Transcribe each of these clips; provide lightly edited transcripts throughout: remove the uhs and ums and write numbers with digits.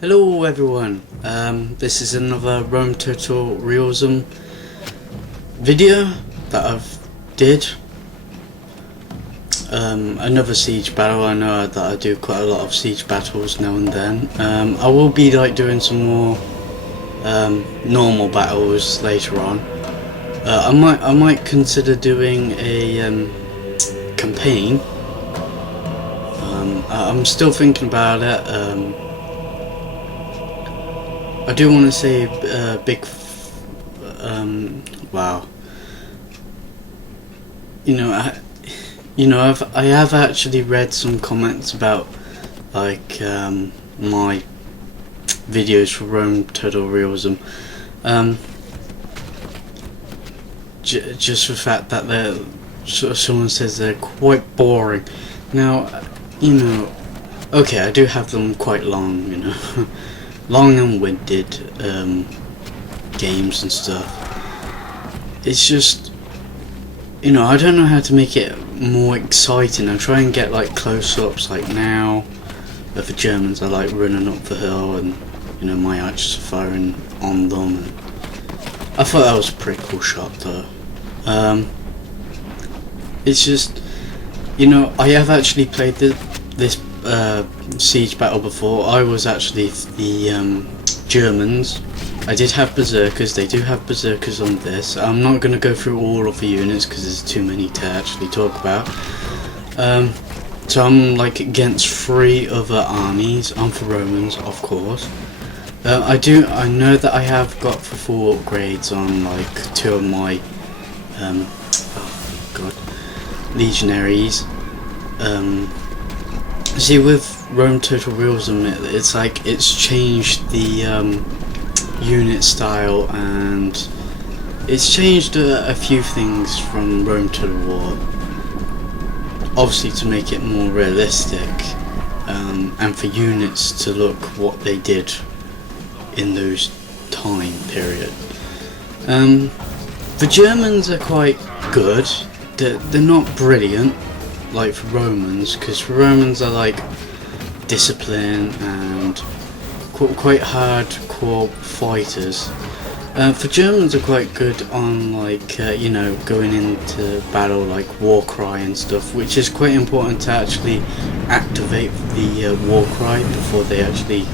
Hello everyone, this is another Rome Total Realism video that I've did. Another siege battle. I know that I do quite a lot of siege battles now and then. I will be doing some more normal battles later on. I might consider doing a campaign. I'm still thinking about it. I do want to say big, wow. I have actually read some comments about my videos for Rome Total Realism. Just the fact that someone says they're quite boring. Now, okay, I do have them quite long, long and winded games and stuff. It's just, I don't know how to make it more exciting. I try and get close-ups, like now where the Germans are running up the hill and my archers are firing on them. And I thought that was a pretty cool shot though. It's just, I have actually played this siege battle before. I was actually the Germans. I did have berserkers. They do have berserkers on this. I'm not going to go through all of the units because there's too many to actually talk about. So I'm against 3 other armies. I'm for Romans, of course. I know that I have got for full upgrades on 2 of my legionaries. See, with Rome Total Realism, it's changed the unit style, and it's changed a few things from Rome Total War. Obviously, to make it more realistic, and for units to look what they did in those time period. The Germans are quite good. They're not brilliant like for Romans, because for Romans are discipline and quite hardcore fighters. For Germans are quite good on going into battle, war cry and stuff, which is quite important to actually activate the war cry before they actually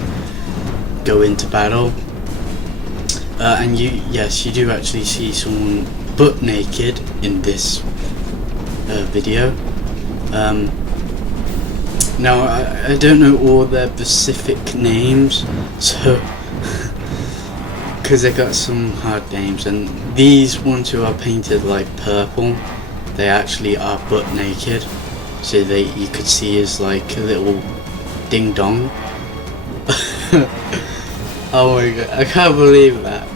go into battle. And you do actually see someone butt naked in this video. Now I don't know all their specific names, so because they got some hard names, and these ones who are painted purple, they actually are butt naked, so you could see as a little ding dong. Oh my god, I can't believe that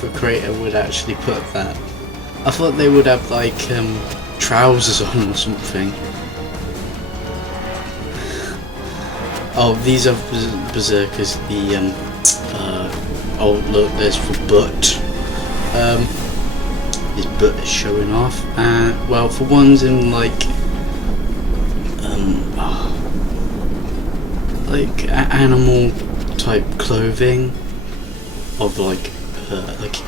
the creator would actually put that. I thought they would have trousers on or something. Oh, these are berserkers. The oh look, there's the butt. His butt is showing off. Well, for ones in animal type clothing of a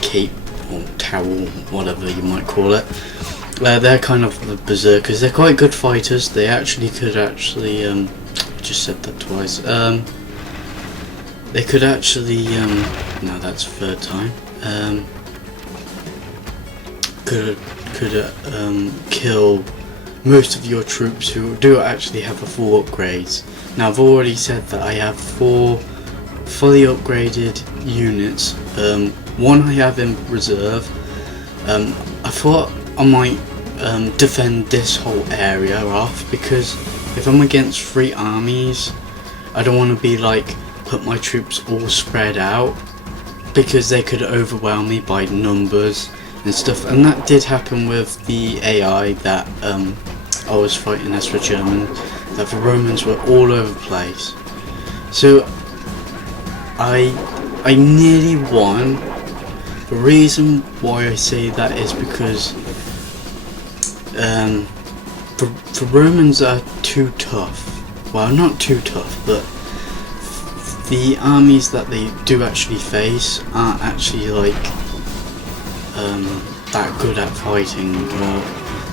cape or towel, whatever you might call it. They're kind of the berserkers. They're quite good fighters. They actually could just said that twice. They could actually no, that's the 3rd time. Could kill most of your troops who do actually have a full upgrades. Now I've already said that I have 4 fully upgraded units. 1 I have in reserve. I thought I might defend this whole area off, because if I'm against 3 armies, I don't want to be put my troops all spread out, because they could overwhelm me by numbers and stuff. And that did happen with the AI that I was fighting as for German, that the Romans were all over the place. So I nearly won. The reason why I say that is because the Romans are too tough. Well, not too tough, but the armies that they do actually face aren't actually like that good at fighting.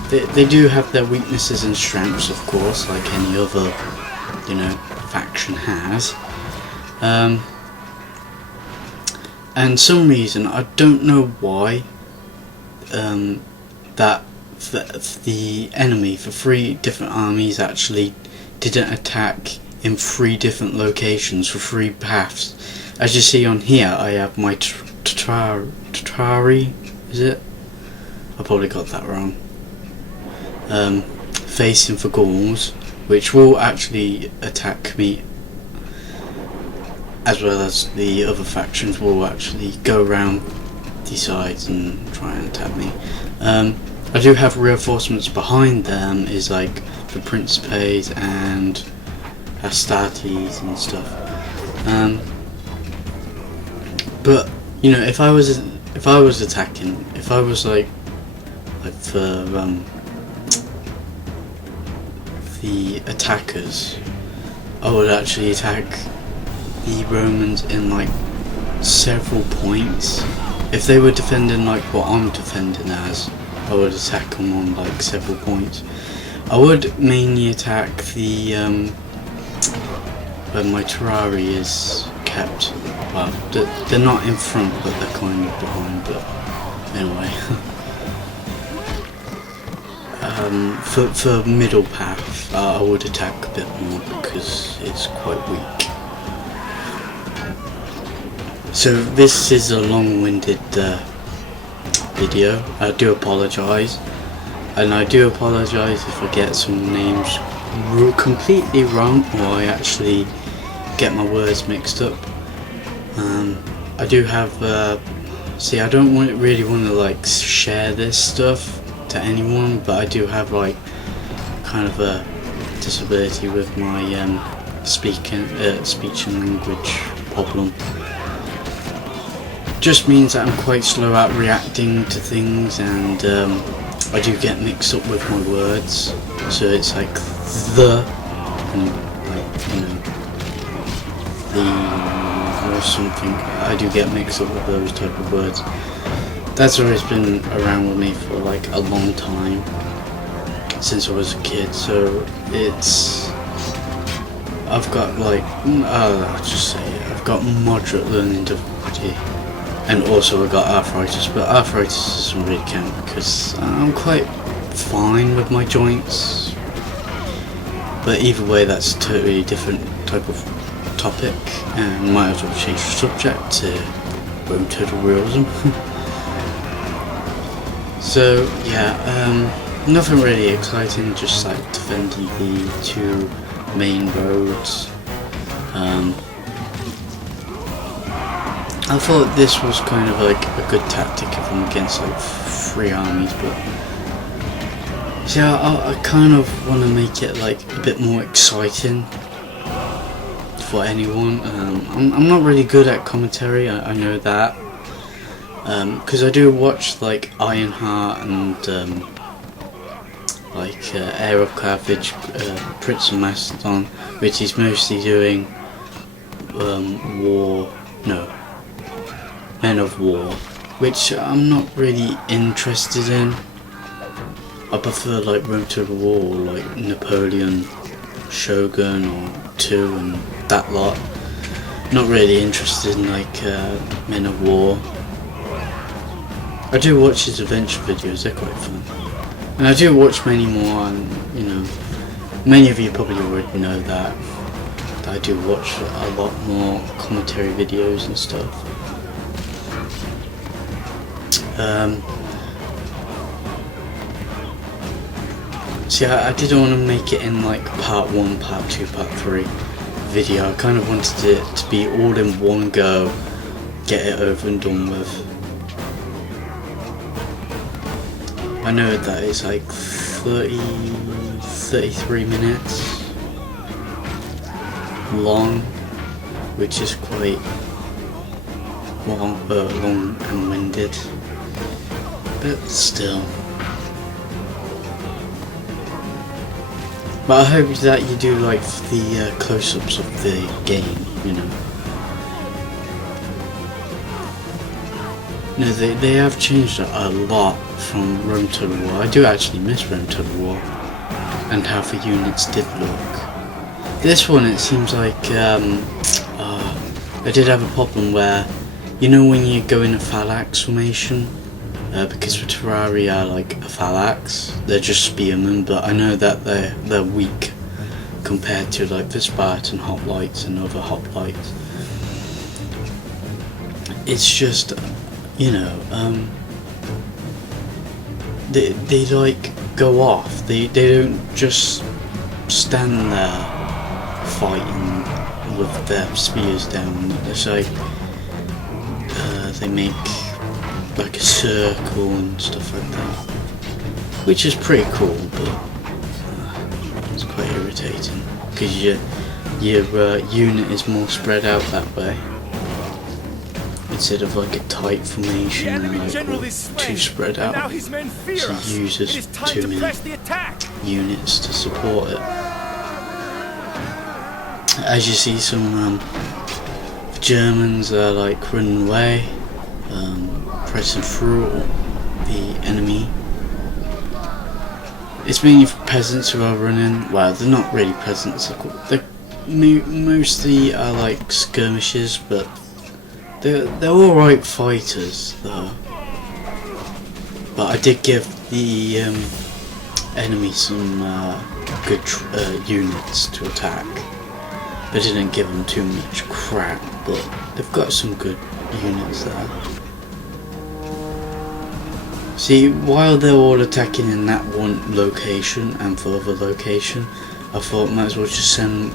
They do have their weaknesses and strengths, of course, like any other, you know, faction has. And some reason, I don't know why, that the enemy for 3 different armies actually didn't attack in 3 different locations for 3 paths. As you see on here, I have my Tatari, is it? I probably got that wrong. Facing for Gauls, which will actually attack me, as well as the other factions will actually go around the sides and try and attack me. I do have reinforcements behind them, is like the Principes and Astartes and stuff. But you know, if I was attacking, if I was like for the attackers, I would actually attack the Romans in like several points. If they were defending like what I'm defending as, I would attack them on like several points. I would mainly attack the where my Terrari is kept. Well, they're not in front, but they're kind of behind. But anyway, for middle path, I would attack a bit more because it's quite weak. So this is a long-winded video. I do apologise, and I do apologise if I get some names completely wrong, or I actually get my words mixed up. I do have see, I don't really want to like share this stuff to anyone, but I do have like kind of a disability with my speech and language problem. Just means that I'm quite slow at reacting to things, and I do get mixed up with my words, so it's like the, and like, you know, the or something. I do get mixed up with those type of words. That's always been around with me for like a long time, since I was a kid, so it's, I've got like, I'll just say it, I've got moderate learning difficulty. And also I got arthritis, but arthritis doesn't really count because I'm quite fine with my joints. But either way, that's a totally different type of topic, and might as well change the subject to total realism. So yeah, nothing really exciting, just like defending the 2 main roads. I thought this was kind of like a good tactic if I'm against like 3 armies, but yeah, I kind of want to make it like a bit more exciting for anyone. I'm not really good at commentary, I know that, because I do watch like Ironheart and like Heir of Carthage, Prince of Macedon, which is mostly doing Men of War, which I'm not really interested in. I prefer like Rome Total War, or like Napoleon, Shogun, or 2 and that lot. Not really interested in like Men of War. I do watch his adventure videos, they're quite fun. And I do watch many more, and you know, many of you probably already know that I do watch a lot more commentary videos and stuff. See, I didn't want to make it in like part 1, part 2, part 3 video. I kind of wanted it to be all in one go, get it over and done with. I know that it's like 33 minutes long, which is quite long and winded, but still. But I hope that you do like the close-ups of the game, you know. No, they have changed a lot from Rome Total War. I do actually miss Rome Total War and how the units did look. This one, it seems like I did have a problem where, you know, when you go in a phalanx formation, because the Terrarii are like a phalanx, they're just spearmen, but I know that they're weak compared to like the Spartan hoplites and other hoplites. It's just, you know, they like go off. They don't just stand there fighting with their spears down. It's like they make like a circle and stuff like that, which is pretty cool, but it's quite irritating because your unit is more spread out that way instead of like a tight formation and like too spread out. So it uses too many units to support it. As you see, some Germans are like running away, pressing through the enemy. It's mainly peasants who are running. Well, they're not really peasants. They mostly are like skirmishers, but they're all right fighters though. But I did give the enemy some good units to attack. I didn't give them too much crap, but they've got some good units there. See, while they're all attacking in that one location and the other location, I thought I might as well just send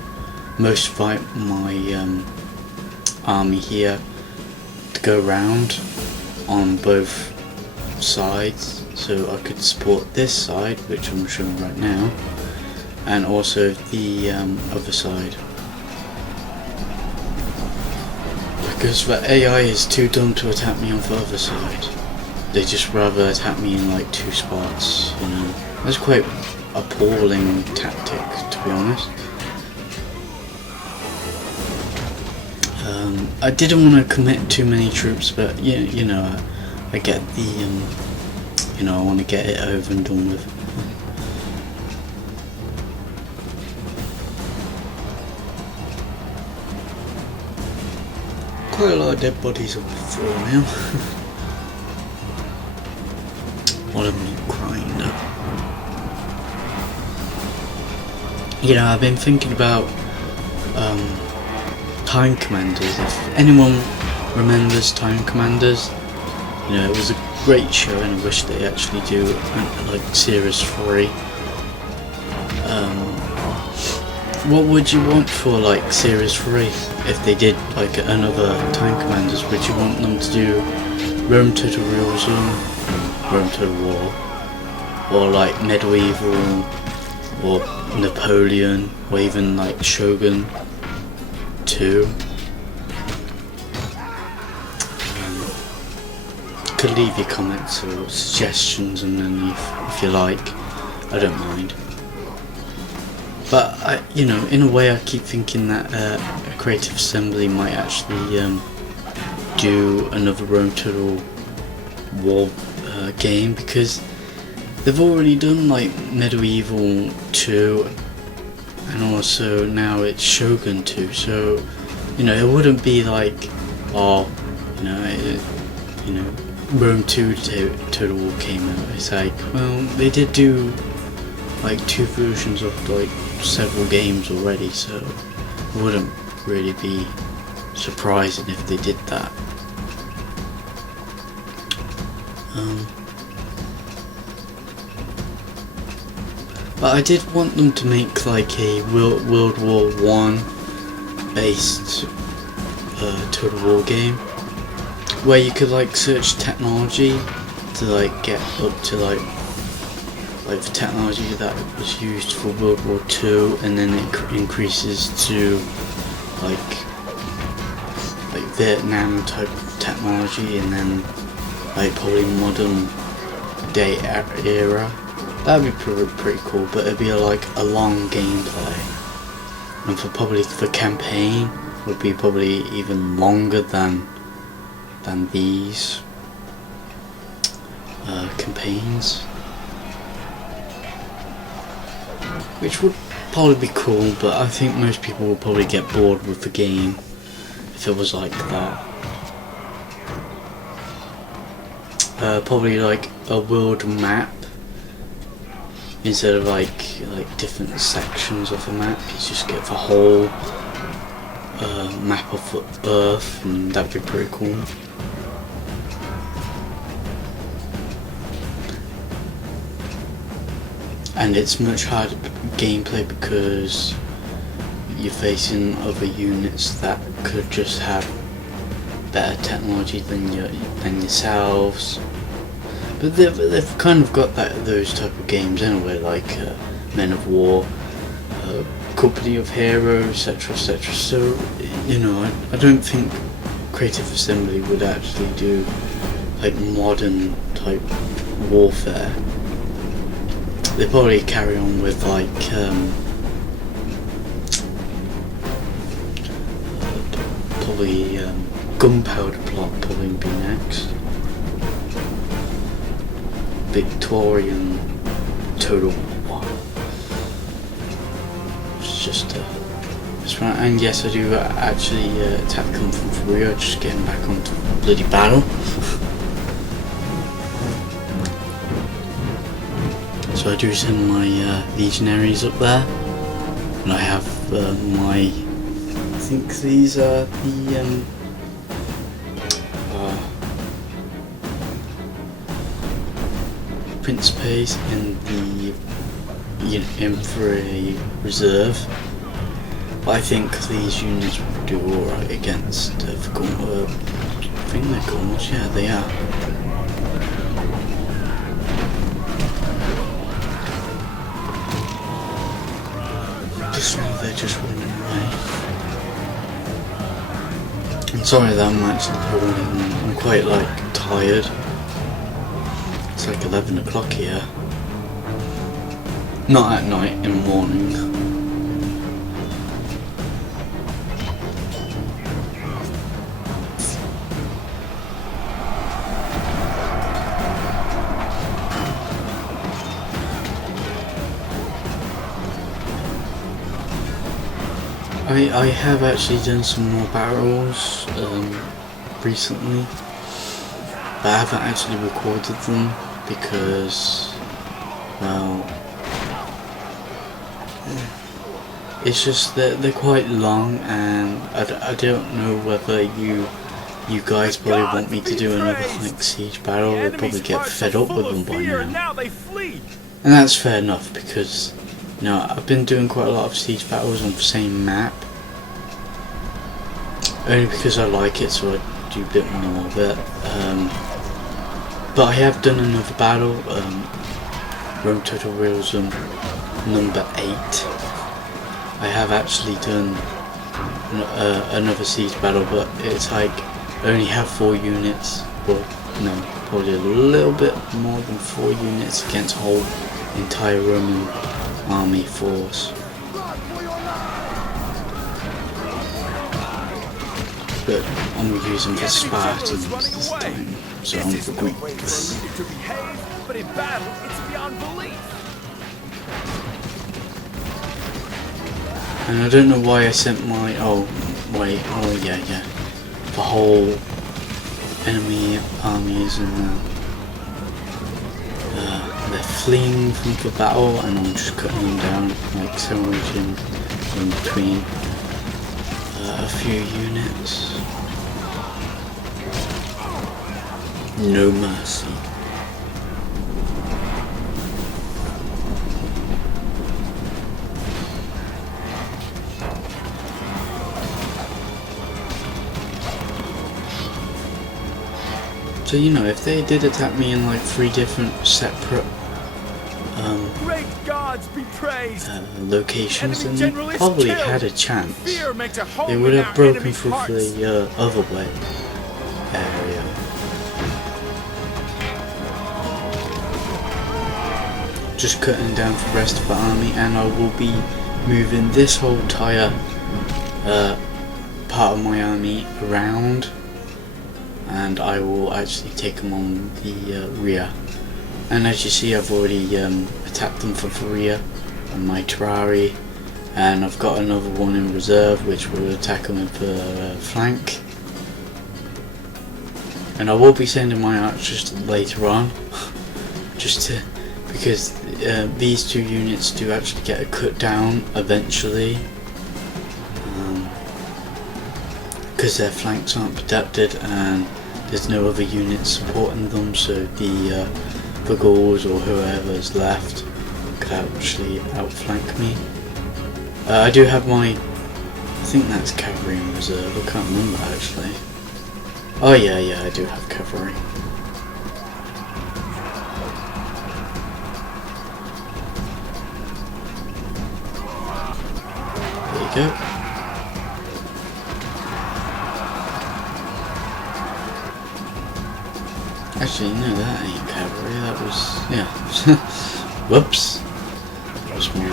most of my army here to go around on both sides, so I could support this side, which I'm showing right now, and also the other side. Because the AI is too dumb to attack me on the other side. They just rather attack me in like two spots, you know. That's quite appalling tactic, to be honest. I didn't want to commit too many troops, but you know, I get the you know, I want to get it over and done with. Quite a lot of dead bodies on the floor now. What a meat grinder. You know, I've been thinking about Time Commanders. If anyone remembers Time Commanders, you know, it was a great show, and I wish they actually do like Series 3. What would you want for like Series 3 if they did like another Time Commanders? Would you want them to do Rome Total Realism, Rome Total War, or like Medieval, or Napoleon, or even like Shogun 2? Could leave your comments or suggestions underneath if you like. I don't mind. But you know, in a way, I keep thinking that a Creative Assembly might actually do another Rome Total War game, because they've already done like Medieval 2, and also now it's Shogun 2. So you know, it wouldn't be like, oh, you know, Rome 2 Total War came out. It's like, well, they did do like 2 versions of like several games already, so it wouldn't really be surprising if they did that. But I did want them to make like a World War I based Total War game, where you could like search technology to like get up to like the technology that was used for World War II, and then it increases to like Vietnam type technology, and then like probably modern day era. That'd be pretty cool, but it'd be like a long gameplay, and probably the campaign would be probably even longer than these. campaigns, which would probably be cool, but I think most people will probably get bored with the game if it was like that. Probably like a world map instead of like different sections of a map. You just get the whole map of Earth, and that'd be pretty cool. And it's much harder gameplay because you're facing other units that could just have better technology than yourselves. But they've kind of got those type of games anyway, like Men of War, Company of Heroes, etc, etc. So, you know, I don't think Creative Assembly would actually do like modern type warfare. They probably carry on with like probably Gunpowder Plot probably be next. Victorian Total War. It's just right. And yes, I do actually attack them from the rear, just getting back onto the bloody battle. So I do send my legionaries up there, and I have my, I think these are the Principes in the Infantry Reserve. But I think these units will do alright against the Gauls. I think they're Gauls, yeah they are. Just now they're just running away. I'm sorry that I'm actually recording. I'm quite like tired. It's like 11 o'clock here. Not at night, in the morning. I have actually done some more battles recently, but I haven't actually recorded them because, well, it's just that they're quite long, and I don't know whether you guys probably want me to do another like siege battle. They'll probably get fed up with them by now, and that's fair enough because, you know, I've been doing quite a lot of siege battles on the same map, only because I like it, so I do a bit more of it. But I have done another battle, Rome Total Realism number 8. I have actually done another siege battle, but it's like I only have 4 units, well no, probably a little bit more than 4 units against a whole entire Roman army force. But I'm using the Spartans this time, so I'm the Greeks. And I don't know why I sent my, the whole enemy armies, and they're fleeing from the battle, and I'm just cutting them down, like sandwiching in between a few units. No mercy. So, you know, if they did attack me in like 3 different separate locations, then they probably had a chance. They would have broken through the other way area. Just cutting down the rest of the army, and I will be moving this whole entire part of my army around and I will actually take them on the rear. And as you see, I've already attacked them for rear on my Terrari, and I've got another one in reserve which will attack them with the flank. And I will be sending my archers later on, just to, because these two units do actually get a cut down eventually, because their flanks aren't protected and there's no other units supporting them, so the Gauls or whoever's left could actually outflank me. I do have my, I think that's cavalry in reserve, I can't remember actually. Oh yeah, I do have cavalry. There you go. Actually, no, that ain't cavalry, that was, yeah. Whoops. That was my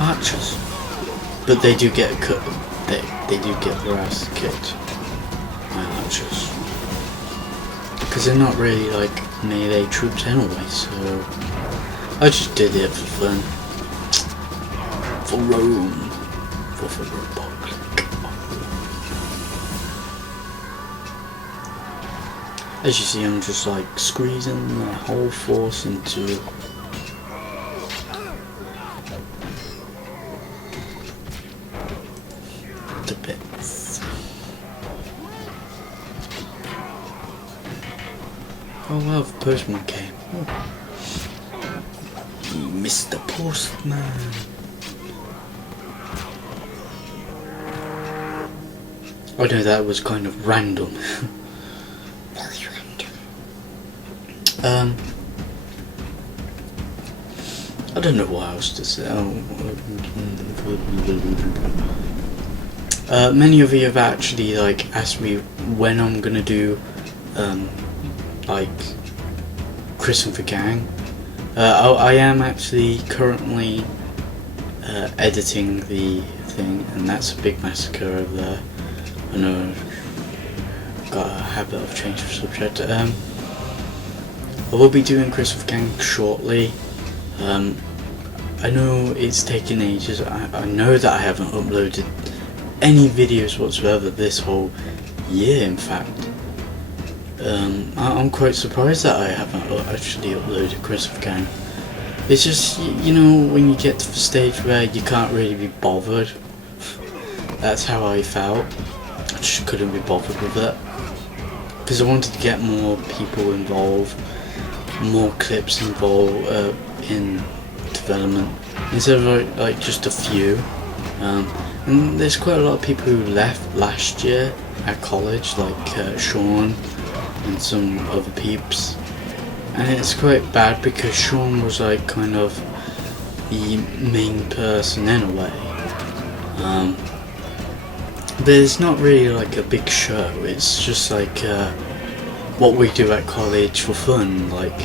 archers. But they do get cut, they do get their ass kicked. My archers. Because they're not really like melee troops anyway, so I just did it for fun. For Rome. For the Republic. As you see, I'm just like squeezing my whole force into the bits. Oh wow, the postman came. Oh. Mr. Postman. Oh no, that was kind of random. I don't know what else to say. Many of you have actually like asked me when I'm gonna do like Christmas for Gang. I am actually currently editing the thing, and that's a big massacre over there. I know I've got a habit of changing the subject. I will be doing Christmas Gang shortly. I know it's taken ages. I know that I haven't uploaded any videos whatsoever this whole year, in fact. I'm quite surprised that I haven't actually uploaded Christmas Gang. It's just, you know, when you get to the stage where you can't really be bothered. That's how I felt. I just couldn't be bothered with it. Because I wanted to get more people involved, more clips involved in development, instead of like just a few. And there's quite a lot of people who left last year at college, like Sean and some other peeps, and it's quite bad because Sean was like kind of the main person in a way. But it's not really like a big show, it's just like what we do at college for fun, like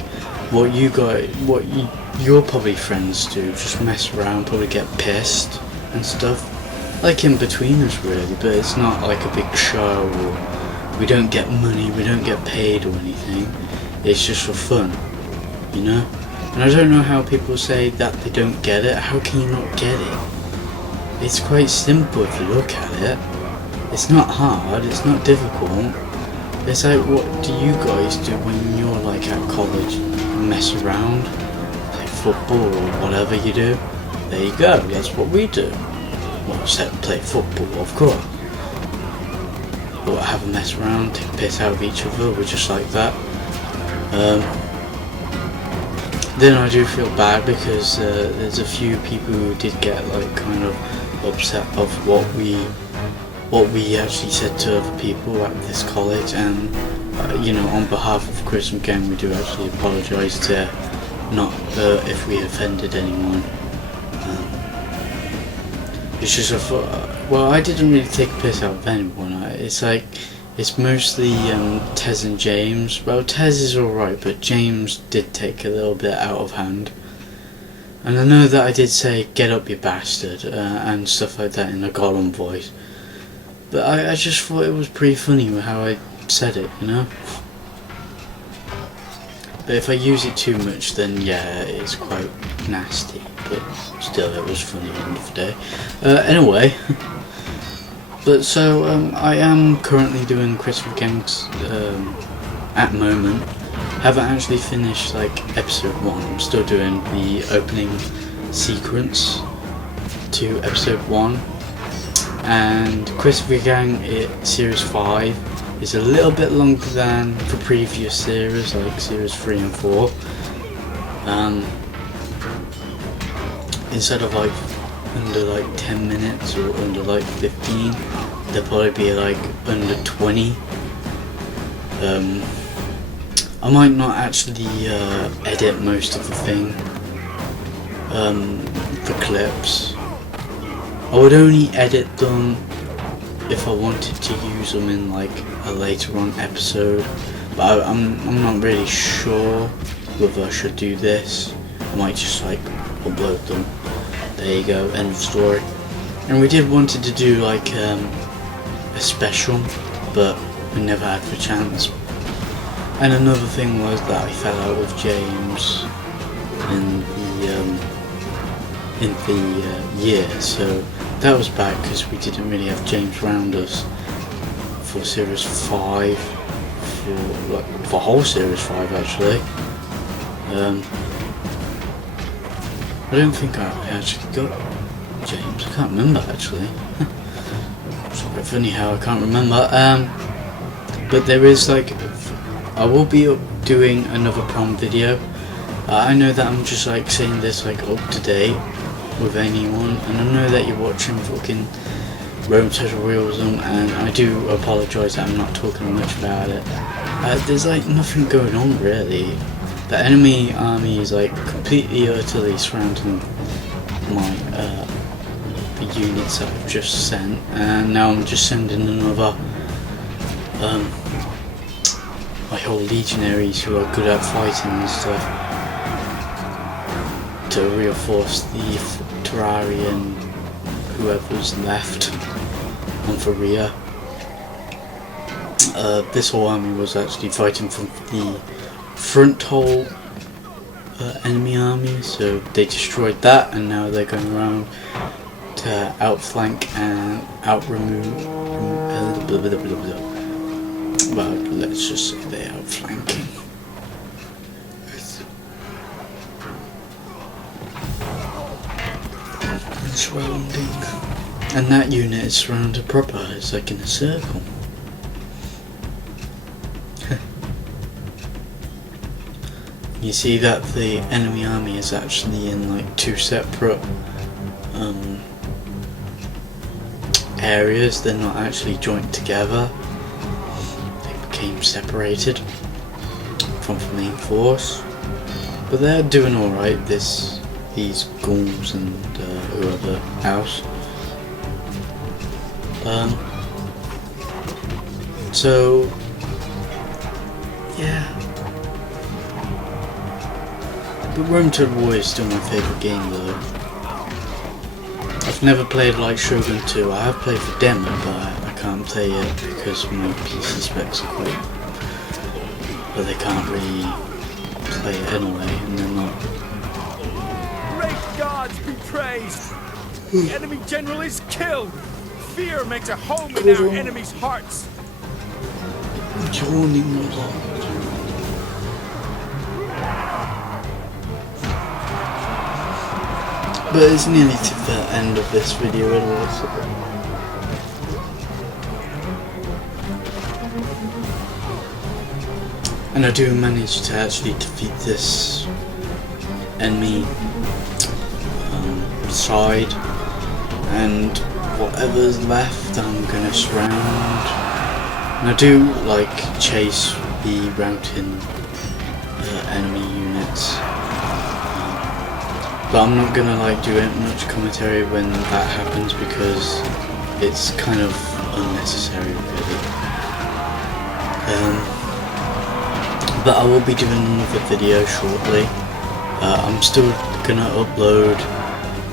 what your probably friends do, just mess around, probably get pissed and stuff, like in between us really, but it's not like a big show, or we don't get money, we don't get paid or anything, it's just for fun, you know? And I don't know how people say that they don't get it. How can you not get it? It's quite simple if you look at it. It's not hard, it's not difficult. It's like, what do you guys do when you're like at college? Mess around, play football or whatever you do. There you go, that's what we do. Well, except play football, of course. But have a mess around, take a piss out of each other, we're just like that. Then I do feel bad because there's a few people who did get like kind of upset of what we actually said to other people at this college, and you know, on behalf of Christmas Gang, we do actually apologise to not if we offended anyone. It's just well, I didn't really take a piss out of anyone. It's like, it's mostly Tez and James. Well, Tez is alright, but James did take a little bit out of hand. And I know that I did say, "Get up, you bastard," and stuff like that in a Gollum voice. But I just thought it was pretty funny how I said it, you know. But if I use it too much, then yeah, it's quite nasty. But still, it was funny at the end of the day. Anyway, but so I am currently doing Christopher Gangs at the moment. Haven't actually finished like episode 1. I'm still doing the opening sequence to episode 1, and Christopher Gang series 5 is a little bit longer than the previous series, like series 3 and 4. Instead of like under like 10 minutes or under like 15, they'll probably be like under 20. I might not actually edit most of the thing, the clips. I would only edit them if I wanted to use them in like a later on episode, but I'm not really sure whether I should do this. I might just like upload them. There you go, end of story. And we did wanted to do like a special, but we never had the chance. And another thing was that I fell out with James in the year, so that was bad because we didn't really have James round us for series 5, for whole series 5 actually. I don't think I actually got James. I can't remember actually. It's quite funny how I can't remember. But there is like, I will be doing another prom video. I know that I'm just like saying this like up to date with anyone, and I know that you're watching fucking Realism, and I do apologise that I'm not talking much about it. There's like nothing going on really. The enemy army is like completely utterly surrounding my the units that I've just sent, and now I'm just sending another my whole legionaries who are good at fighting and stuff to reinforce the Terrarian whoever's left on the rear. This whole army was actually fighting from the front whole enemy army, so they destroyed that, and now they're going around to outflank and well, let's just say they're outflanking. Surrounding, and that unit is surrounded proper. It's like in a circle. You see that the enemy army is actually in like 2 separate areas. They're not actually joined together. They became separated from the main force, but they're doing all right. These Gauls and whoever else. So yeah. But Rome Total War is still my favourite game though. I've never played like Shogun 2. I have played the demo, but I can't play it because my PC specs are quite... but they can't really play it anyway, and they're not... Great gods be praised! The enemy general is killed! Fear makes a home in our enemies' hearts! Joining a lot. But it's nearly to the end of this video anyway, so... And I do manage to actually defeat this enemy side, and whatever's left I'm gonna surround. And I do like chase the routing enemy units. But I'm not gonna like do much commentary when that happens because it's kind of unnecessary really. But I will be doing another video shortly. I'm still gonna upload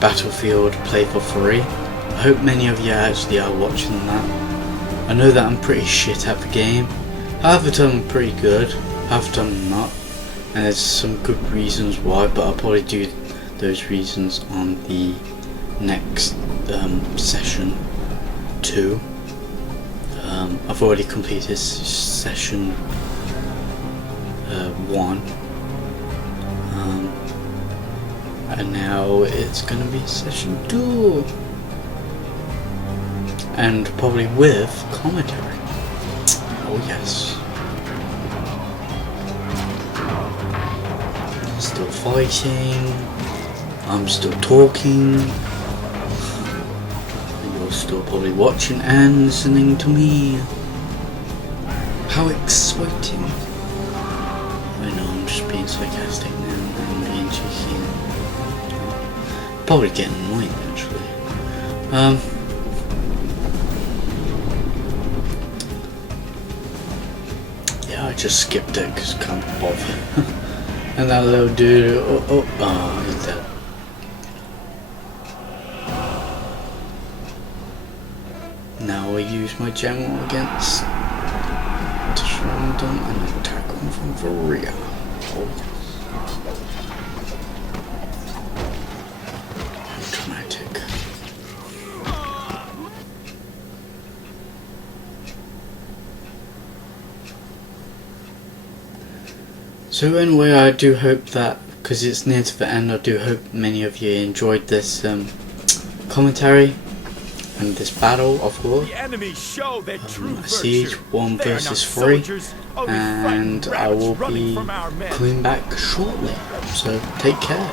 Battlefield Play for Free. I hope many of you actually are watching that. I know that I'm pretty shit at the game, Half of them are pretty good, half of them are not, and there's some good reasons why, but I'll probably do those reasons on the next session 2. I've already completed session 1, and now it's gonna be session 2, and probably with commentary. Oh yes. Still fighting, I'm still talking, you're still probably watching and listening to me. How exciting. I know I'm just being sarcastic now and being cheeky. Probably getting annoying actually. Yeah, I just skipped it because I can't bother. And that little dude, oh, he's dead. Now I use my general against London and attack him from the rear. Oh yes. Dramatic. So anyway, I do hope that, because it's near to the end, I do hope many of you enjoyed this commentary and this battle, of course. A siege 1 versus 3, and I will be coming back shortly, so take care.